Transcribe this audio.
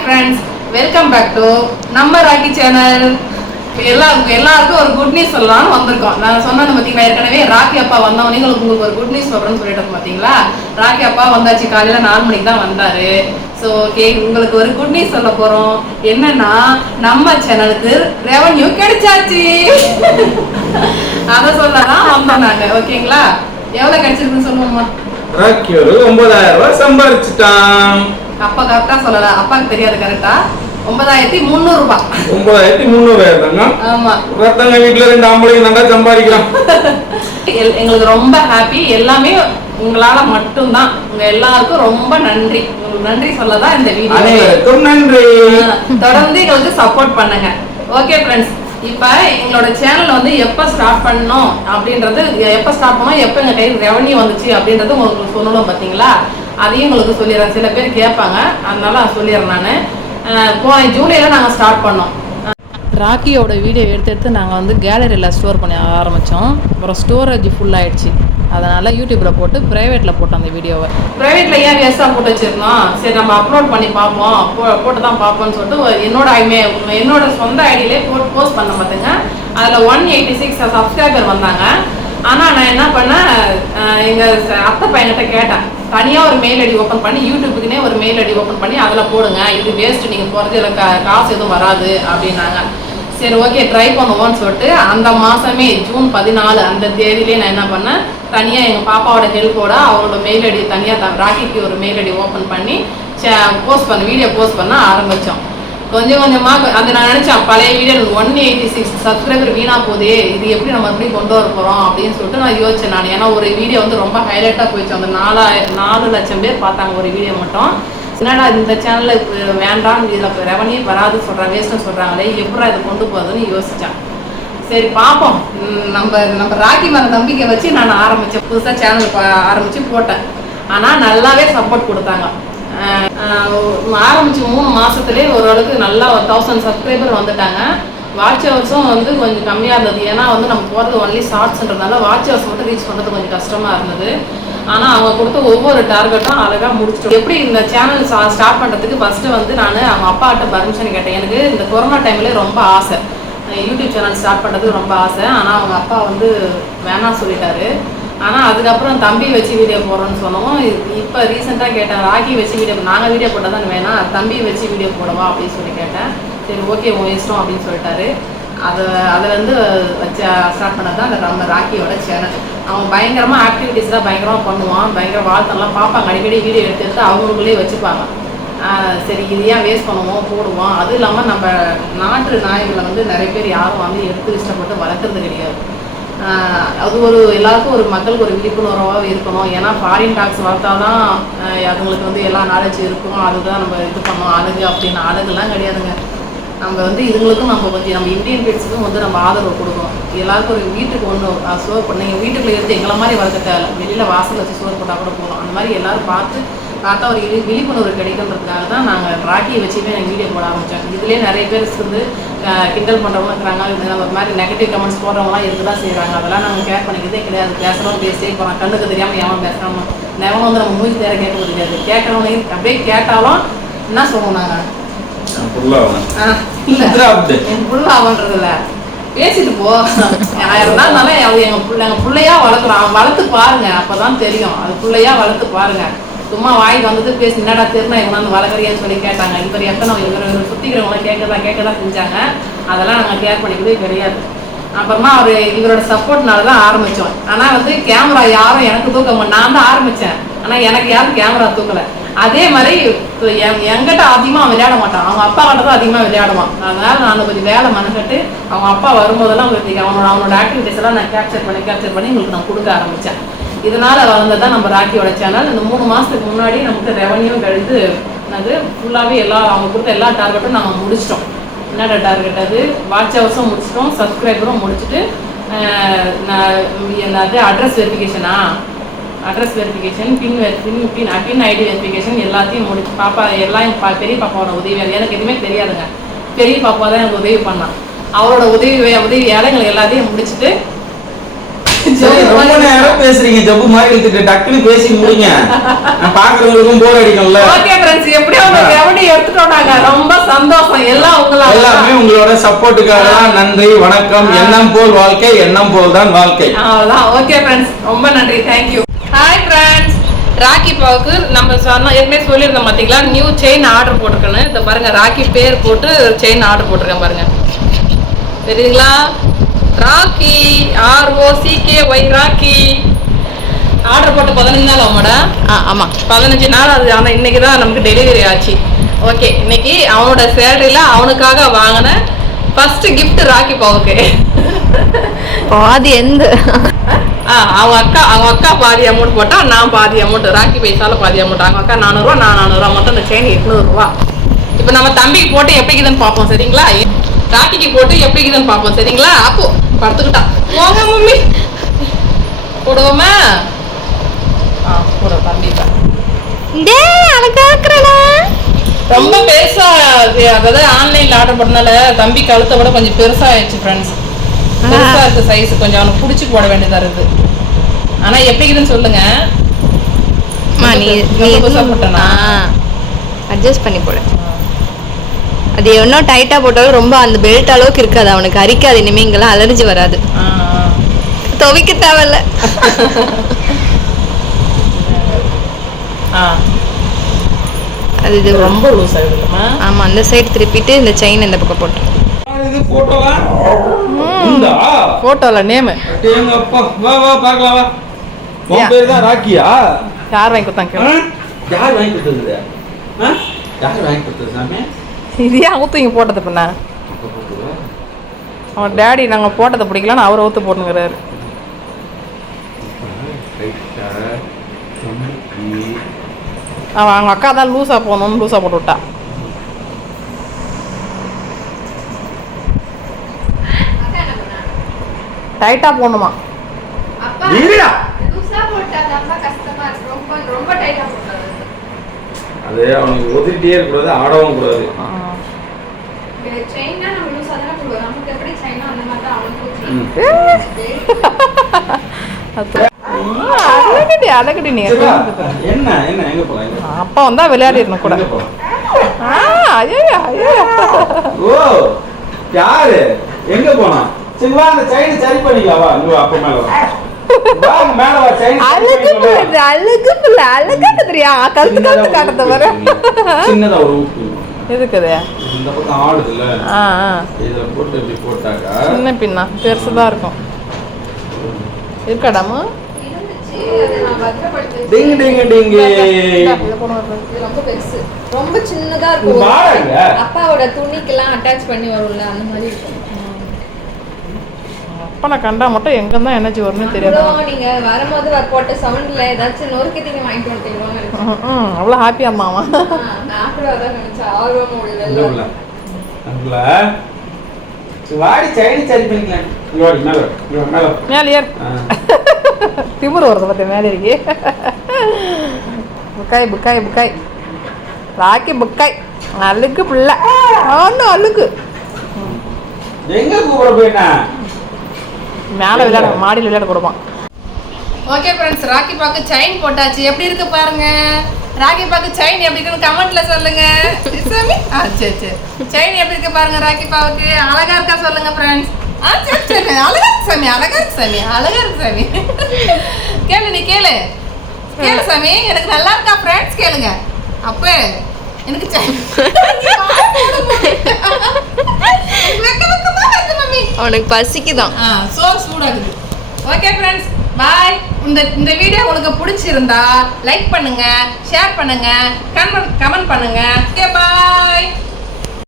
friends, welcome back to நம்ம rakhi channel. எல்லாருக்கும் ஒரு குட் நியூஸ் சொல்லலாம்னு வந்திருக்கோம். நான் சொன்னது பார்த்தீங்களா, ஏற்கனவே ராக்கி அப்பா வந்தவனே உங்களுக்கு ஒரு குட் நியூஸ் சொல்கிறேன்னு சொல்லிட்டு பார்த்தீங்களா. ராக்கி அப்பா வந்தாச்சு, காலையில் 4 மணிக்கு தான் வந்தார். ஸோ ஓகே, உங்களுக்கு ஒரு குட் நியூஸ் சொல்ல போகிறோம். என்னன்னா, நம்ம சேனலுக்கு ரெவன்யூ கிடைச்சாச்சு. அதை சொல்லலாம் வந்தோம் நாங்கள். ஓகேங்களா, எவ்வளோ கிடைச்சிருக்குன்னு சொல்லுவோம்மா. ராக்கி ஒரு 9000 ரூபாய் சம்பாதிச்சுட்டான். அப்பா கரெக்டா சொல்லல, அப்பாவுக்கு தெரியாது கரெக்டா. 9300 ரூபாய். 9300 ஆமா. ரத்தங்க வீட்டுல 2 ஆம்பளைங்க நல்லா சம்பாதிக்கலாம். எங்களுக்கு ரொம்ப ஹாப்பி. எல்லாமே உங்களால மட்டும்தான். உங்க எல்லாருக்கும் ரொம்ப நன்றி. உங்களுக்கு நன்றி சொல்லதான் இந்த வீடியோ. அனைவருக்கும் நன்றி. தொடர்ந்து எங்களுக்கு சப்போர்ட் பண்ணுங்க. ஓகே ஃப்ரெண்ட்ஸ், இப்போ எங்களோட சேனல் வந்து எப்போ ஸ்டார்ட் பண்ணோம் அப்படின்றது, எப்போ ஸ்டார்ட் பண்ணோம், எப்போ எங்கள் கையில் ரெவன்யூ வந்துச்சு அப்படின்றது உங்களுக்கு சொல்லணும் பார்த்தீங்களா. அதையும் உங்களுக்கு சொல்லிடுறேன். சில பேர் கேட்பாங்க, அதனால சொல்லிடுறேன். நான் போன ஜூலையில் நாங்கள் ஸ்டார்ட் பண்ணோம். ராக்கியோட வீடியோ எடுத்து நாங்கள் வந்து கேலரியில் ஸ்டோர் பண்ண ஆரம்பித்தோம். அப்புறம் ஸ்டோரேஜ் ஃபுல் ஆகிடுச்சு. அதனால் யூடியூப்பில் போட்டு ப்ரைவேட்டில் போட்டோம் அந்த வீடியோவை. ப்ரைவேட்டில் ஏன் வேஸ்ட்டாக போட்டு வச்சுருந்தோம், சரி நம்ம அப்லோட் பண்ணி பார்ப்போம், போட்டு தான் பார்ப்போம்னு சொல்லிட்டு என்னோட சொந்த ஐடியிலே போஸ்ட் பண்ண பார்த்துங்க. அதில் 186 சப்ஸ்கிரைபர் வந்தாங்க. ஆனால் நான் என்ன பண்ணேன், எங்கள் அத்தை பையன்கிட்ட கேட்டேன், தனியாக ஒரு மெயில் ஐடி ஓப்பன் பண்ணி, யூடியூப்புக்குனே ஒரு மெயில் ஐடி ஓப்பன் பண்ணி அதில் போடுங்க, இது வேஸ்ட்டு, நீங்கள் போகிறது இல்லை, காசு எதுவும் வராது அப்படின்னாங்க. சரி ஓகே, ட்ரை பண்ணுவோன்னு சொல்லிட்டு அந்த மாதமே ஜூன் 14 அந்த தேதியிலே நான் என்ன பண்ணேன், தனியாக எங்கள் பாப்பாவோட ஹெல்ப்போட அவரோட மெயில் ஐடி தனியாக ராக்கிக்கு ஒரு மெயில் ஐடி ஓப்பன் பண்ணி வீடியோ போஸ்ட் பண்ண ஆரம்பித்தோம். கொஞ்சம் கொஞ்சமாக அது நான் நினச்சேன், பழைய வீடியோ 186 சப்ஸ்கிரைபர் வீணாக போதே, இது எப்படி நம்ம எப்படி கொண்டு வர போகிறோம் அப்படின்னு சொல்லிட்டு நான் யோசிச்சேன். நான் ஏன்னா ஒரு வீடியோ வந்து ரொம்ப ஹைலைட்டாக போயிடுச்சு. அந்த 4 லட்சம் பேர் பார்த்தாங்க ஒரு வீடியோ மட்டும். என்னடா இந்த சேனலில் வேண்டாம், இதில் ரெவன்யூ வராது சொல்கிறாங்க, வேஸ்ட்டுன்னு சொல்கிறாங்களே, எப்படா இதை கொண்டு போகுதுன்னு யோசித்தேன். சரி பார்ப்போம், நம்ம ராக்கி மேலே நம்பிக்கை வச்சு நான் ஆரம்பித்தேன். புதுசாக சேனல் ஆரம்பித்து போட்டேன். ஆனால் நல்லாவே சப்போர்ட் கொடுத்தாங்க. ஆரம்பிச்சு 3 மாதத்துலேயே ஓரளவுக்கு நல்லா 1000 சப்ஸ்கிரைபர் வந்துட்டாங்க. வாட்ச் ஹவர்ஸும் வந்து கொஞ்சம் கம்மியாக இருந்தது. ஏன்னா வந்து நம்ம போகிறது ஒன்லி ஷார்ட்ஸ்ன்றதுனால வாட்ச் ஹவர்ஸ் மட்டும் ரீச் பண்ணுறது கொஞ்சம் கஷ்டமாக இருந்தது. ஆனால் அவங்க கொடுத்த ஒவ்வொரு டார்கெட்டும் அழகாக முடிச்சிட்டோம். எப்படி இந்த சேனல் ஸ்டார்ட் பண்ணுறதுக்கு ஃபஸ்ட்டு வந்து நான் அவங்க அப்பாட்ட பர்மிஷன் கேட்டேன். எனக்கு இந்த கொரோனா டைம்லேயே ரொம்ப ஆசை, யூடியூப் சேனல் ஸ்டார்ட் பண்ணுறதுக்கு ரொம்ப ஆசை. ஆனால் அவங்க அப்பா வந்து வேணாம் சொல்லிட்டாரு. ஆனால் அதுக்கப்புறம் தம்பி வச்சு வீடியோ போடுறோன்னு சொன்னோம். இப்போ ரீசெண்டாக கேட்டேன், ராக்கி வச்சு வீடியோ, நாங்கள் வீடியோ போட்டால் தான் வேணாம், தம்பி வச்சு வீடியோ போடவா அப்படின்னு சொல்லி கேட்டேன். சரி ஓகே, உன் இஷ்டம் அப்படின்னு சொல்லிட்டாரு. அதை வந்து வச்சு ஸ்டார்ட் பண்ணது தான் நம்ம ராக்கியோட சேனல். அவன் பயங்கரமாக ஆக்டிவிட்டீஸ் தான் பயங்கரமாக பண்ணுவான், பயங்கர வாழ்த்தெல்லாம் பார்ப்பாங்க, அடிக்கடி வீடியோ எடுத்து அவங்களுக்குள்ளே வச்சுப்பாங்க. சரி இது ஏன் வேஸ்ட் பண்ணுவோம், போடுவோம். அதுவும் இல்லாமல் நம்ம நாட்டு நாய்களை வந்து நிறைய பேர் யாரும் வந்து எடுத்து இஷ்டப்பட்டு வளர்க்குறது கிடையாது. அது எல்லாருக்கும் ஒரு மக்களுக்கு ஒரு விழிப்புணர்வாக இருக்கணும். ஏன்னா ஃபாரின் டாக்ஸ் வளர்த்தா தான் அதுங்களுக்கு வந்து எல்லா நாலேஜ் இருக்கும், அதுதான் நம்ம இது பண்ணோம். அழகு அப்படின்னு அழகுலாம் கிடையாதுங்க. நம்ம வந்து இதுங்களுக்கும் நம்ம இந்தியன் பெட்ஸுக்கும் வந்து நம்ம ஆதரவு கொடுக்கணும். எல்லாருக்கும் ஒரு வீட்டுக்கு ஒன்று ஸ்டோர் பண்ணி, நீங்கள் வீட்டுக்குள்ளே இருந்து எங்களை மாதிரி வளர்க்க தேவை, வெளியில் வாசல் வச்சு ஸ்டோர் போட்டால் கூட போகணும். அந்த மாதிரி எல்லோரும் பார்த்தா ஒரு விழிப்புணர்வு கிடைக்குன்றதுக்காக தான் நாங்கள் ராக்கியை வச்சுமே எனக்கு வீடியோ போட ஆரம்பித்தோம். இதுலேயே நிறைய பேர் வந்து கிண்டல் பண்ணுறவங்க இருக்கிறாங்க, இந்த மாதிரி நெகட்டிவ் கமெண்ட்ஸ் போடுறவங்களாம் இருக்க தான் செய்கிறாங்க. அதெல்லாம் நாங்கள் கேர் பண்ணிக்கிறதே கிடையாது. பேசுகிறோம், பேசிட்டே போகிறோம், கண்ணுக்கு தெரியாமல் ஏன் பேசுகிறோம், நெவன் வந்து நம்ம மூஞ்சி தேர கேட்க முடியாது. கேட்குறவங்க அப்படியே கேட்டாலும் என்ன சொல்லுவோம், நாங்கள் புல்லாவன்றதில்ல, பேசிட்டு போ, இருந்தாலும் எங்கள் பிள்ளையா வளர்க்குறோம். வளர்த்து பாருங்க, அப்போ தான் தெரியும். அது பிள்ளையா வளர்த்து பாருங்க. சும்மா வாய் வந்தது பேசி என்னடா தெரினா இவங்க வந்து வளர்க்குறியான்னு சொல்லி கேட்டாங்க. இவர் எத்தனை இவர் சுற்றிக்கிறவங்களாம் கேட்க தான் செஞ்சாங்க. அதெல்லாம் நாங்கள் கேர் பண்ணிக்கவே கிடையாது. அப்புறமா இவரோட சப்போர்ட்னால தான் ஆரம்பித்தோம். ஆனால் வந்து கேமரா யாரும் எனக்கு தூக்க, நான் தான் ஆரம்பித்தேன். ஆனால் எனக்கு யாரும் கேமரா தூக்கலை. அதே மாதிரி எங்கிட்ட அதிகமாக விளையாட மாட்டான், அவங்க அப்பா கிட்ட தான் அதிகமாக விளையாடுவான். அதனால நான் கொஞ்சம் வேலை மனக்கட்டு அவங்க அப்பா வரும்போதெல்லாம் உங்களுக்கு அவனோட ஆக்டிவிட்டிஸ் எல்லாம் நான் கேப்சர் பண்ணி உங்களுக்கு நான் கொடுக்க ஆரம்பித்தேன். இதனால் வளர்ந்தது தான் நம்ம ராக்கியோட சேனல். இந்த 3 மாதத்துக்கு முன்னாடி நமக்கு ரெவன்யூ கழித்து அது ஃபுல்லாகவே அவங்க கொடுத்த எல்லா டார்கெட்டும் நாங்கள் முடிச்சிட்டோம். என்னடா டார்கெட், அது வாட்ச் ஹவர்ஸும் முடிச்சிட்டோம், சப்ஸ்கிரைபரும் முடிச்சுட்டு என்னது அட்ரஸ் வெரிஃபிகேஷன், பின் ஐடி வெரிஃபிகேஷன் எல்லாத்தையும் முடிச்சு பாப்பா எல்லாம் பெரிய பாப்பாவோட உதவி, எனக்கு எதுவுமே தெரியாதுங்க. பெரிய பாப்பா தான் எனக்கு உதவி பண்ணான். அவரோட உதவியால் எங்களுக்கு எல்லாத்தையும் முடிச்சுட்டு சரி, ரொம்ப நேரம் பேசுறீங்க. ஜப்பு மாதிரி இழுத்துட்டு டக்குன்னு பேசி முடிங்க. நான் பாக்குறவங்களுக்கும் போர் அடிக்கும்ல. ஓகே फ्रेंड्स, எப்படியோ அந்த ரெவடி எடுத்துட்டோம் நாங்க. ரொம்ப சந்தோஷம். எல்லாம் உங்களால. எல்லாமே உங்களோட சப்போர்ட்டுக்காக தான். நன்றி, வணக்கம். எண்ணம் போல் வாழ்க்கை, எண்ணம் போல் தான் வாழ்க்கை. அவ்வளவுதான். ஓகே फ्रेंड्स, ரொம்ப நன்றி. Thank you. Hi friends, Rakhi பாவுக்கு நம்ம ஏற்கனவே சொல்லியிருந்தோம் பாத்தீங்களா, நியூ செயின் ஆர்டர் போட்டிருக்கேன்னு. இதை பாருங்க, ராக்கி பேர் போட்டு செயின் ஆர்டர் போட்டிருக்கேன் பாருங்க. தெரியுங்களா? ராக்கி, ROCKY ராக்கி. ஆர்டர் போட்டு 15 நாள் ஆமாடா? ஆமாம் 15 நாள் அது. ஆனால் இன்னைக்கு தான் நமக்கு டெலிவரி ஆச்சு. ஓகே, இன்னைக்கு அவனோட சேலரியில் அவனுக்காக வாங்கின ஃபர்ஸ்ட் கிஃப்ட் ராக்கி பாவுக்கு. பாதி எந்த அவங்க அக்கா பாதி அமௌண்ட் போட்டா, நான் பாதி அமௌண்ட். ராக்கி பைசால பாதி அமௌண்ட். அவங்க அக்கா 400 நான் 400, மொத்தம் இந்த செயின் 800. இப்போ நம்ம தம்பிக்கு போட்டு எப்படி இருக்குதுன்னு பார்ப்போம் சரிங்களா? ராக்கிக்கு போட்டு எப்படி இருக்குதுன்னு பார்ப்போம் சரிங்களா? அப்போ படுத்துக்கிட்டான். போங்க மம்மி, போடுவோமா? போட தம்பி ரொம்ப பெருசா, அதாவது ஆன்லைன்ல ஆர்டர் பண்ணனால தம்பி கழுத்தை விட கொஞ்சம் பெருசா ஆயிடுச்சு ஃப்ரெண்ட்ஸ். பெருசா இருக்கு சைஸ், கொஞ்சம் அவனுக்கு பிடிச்சி போட வேண்டியதா இருக்கு. ஆனா எப்படி இருக்குதுன்னு சொல்லுங்க. அட்ஜஸ்ட் பண்ணி போடு. அது இன்னும் டைட்டா போட்டாலும் ரொம்ப அந்த பெல்ட் அளவுக்கு இருக்காது, அவனுக்கு அரிக்காது. இனிமே இங்கெல்லாம் அலர்ஜி வராது. துவைக்க தேவையில்ல. அது இது ரொம்ப லூஸ் ஆயிடுமா? ஆமா, அந்த சைடு திருப்பிட்டு இந்த செயின் இந்த பக்கம் போட்டு. இது போட்டோவா? போட்டோல நேம். எங்க அப்பா, வா வா பார்க்கலாம் வா. உன் பேர் தான் ராக்கியா? யார் வாங்கி கொடுத்தாங்க? யார் வாங்கி கொடுத்தது? யார் வாங்கி கொடுத்தது சாமி? இதே ஊத்து இங்க போட்டது பண்ண. அவன் டேடி நாங்க போட்டதை பிடிக்கலன்னு அவர் ஊத்து போட்டுங்கிறாரு. அவன் அவங்க அக்கா தான் லூஸா போகணும்னு லூஸா போட்டு விட்டா. டைட்டா போடணுமா? அது அவனுக்கு ஒதுக்கிட்டே இருக்கக்கூடாது, ஆடவும் கூடாது. அப்பா வந்தா விளையாடிடணும் கூட. யாரு எங்க போனா? சரி வா, அந்த செயின் சரி பண்ணிக்கலாம். வா இங்க அப்பா மேல வா. வா மேல வா. செயின் அழகு தெரியா? கழுத்து கழுத்து காட்டுறது வர சின்னதா ஒரு ஊக்கு எதுக்குது? இந்த பக்கம் ஆடுதுல்ல, இத போட்டு இப்படி போட்டாக்கா சின்ன பின்னா பெருசுதான் இருக்கும். இருக்காடாமு டிங் டிங் டிங். ரொம்ப பெருசு, ரொம்ப சின்னதா இருக்கும். அப்பாவோட துணிக்கெல்லாம் அட்டாச் பண்ணி வரும்ல, அந்த மாதிரி இருக்கும். அப்பனை கண்டா மட்டும் எங்க தான் எனர்ஜி வரும்னு தெரியாது. நீங்க வரும்போது போட்ட சவுண்ட்ல ஏதாச்சும் நொறுக்கீங்க வாங்கிட்டு வந்துட்டீங்களோ? அவ்வளோ ஹாப்பி அம்மாவா? நான் கூட அதான் நினைச்சேன். ஆர்வம் முடியல. வாடி செயின் சரி பண்ணிக்கலாம். இங்க வாடி மேல இங்க மேல மேல ஏறு. திமிரு வருது பத்தி மேல இருக்கு. புக்காய் புக்காய் புக்காய் ராக்கி புக்காய் அழுக்கு பிள்ளை. ஒன்றும் அழுக்கு எங்க கூப்பிட போயிட்டா? மேலே விளையாட மாடியில் விளையாட கொடுப்பான். ஓகே ஃப்ரெண்ட்ஸ், ராக்கி பாக்கு செயின் போட்டாச்சு. எப்படி இருக்கு பாருங்க. ராக்கி பாக்கு செயின் எப்படி இருக்குன்னு கமெண்ட்ல சொல்லுங்க. சரி சரி, செயின் எப்படி இருக்கு பாருங்க. ராக்கி பாவுக்கு அழகா இருக்கா சொல்லுங்க ஃப்ரெண்ட்ஸ். சரி சரி, அழகா இருக்கு சாமி, அழகா இருக்கு சாமி, அழகா இருக்கு சாமி. கேளு, நீ கேளு கேளு சாமி. எனக்கு நல்லா இருக்கா ஃப்ரெண்ட்ஸ் கேளுங்க. அப்ப எனக்கு அவனுக்கு பசிக்குதான். சோறு சூடாகுது. ஓகே ஃப்ரெண்ட்ஸ், பாய். இந்த வீடியோ உங்களுக்கு பிடிச்சிருந்தா லைக் பண்ணுங்க, ஷேர் பண்ணுங்க, கமெண்ட் பண்ணுங்க. Okay bye.